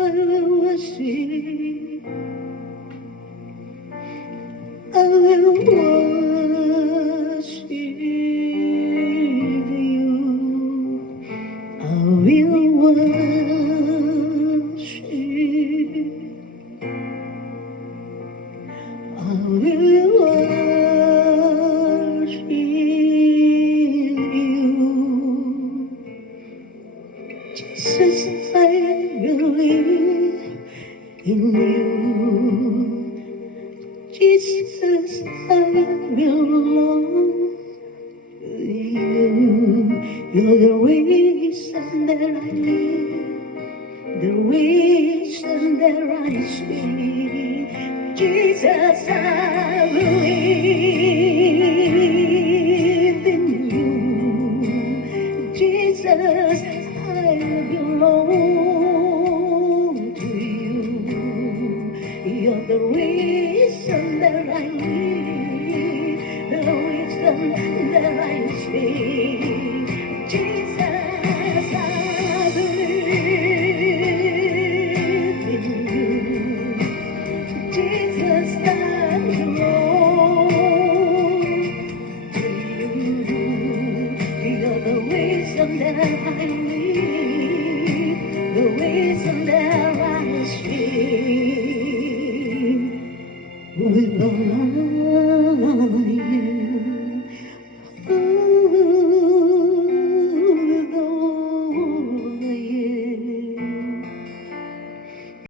I will worship, I will worship you. I will worship, I will worship you. Jesus, I believe in you. Jesus, I belong to you. You're the reason that I live, the reason that I see. Jesus, I believe in you. Jesus, I belong to you. You're the reason that I live, the reason that I speak. Jesus, I believe in you. Jesus, I belong to you. You're the reason that I live, the reason that I speak. With the light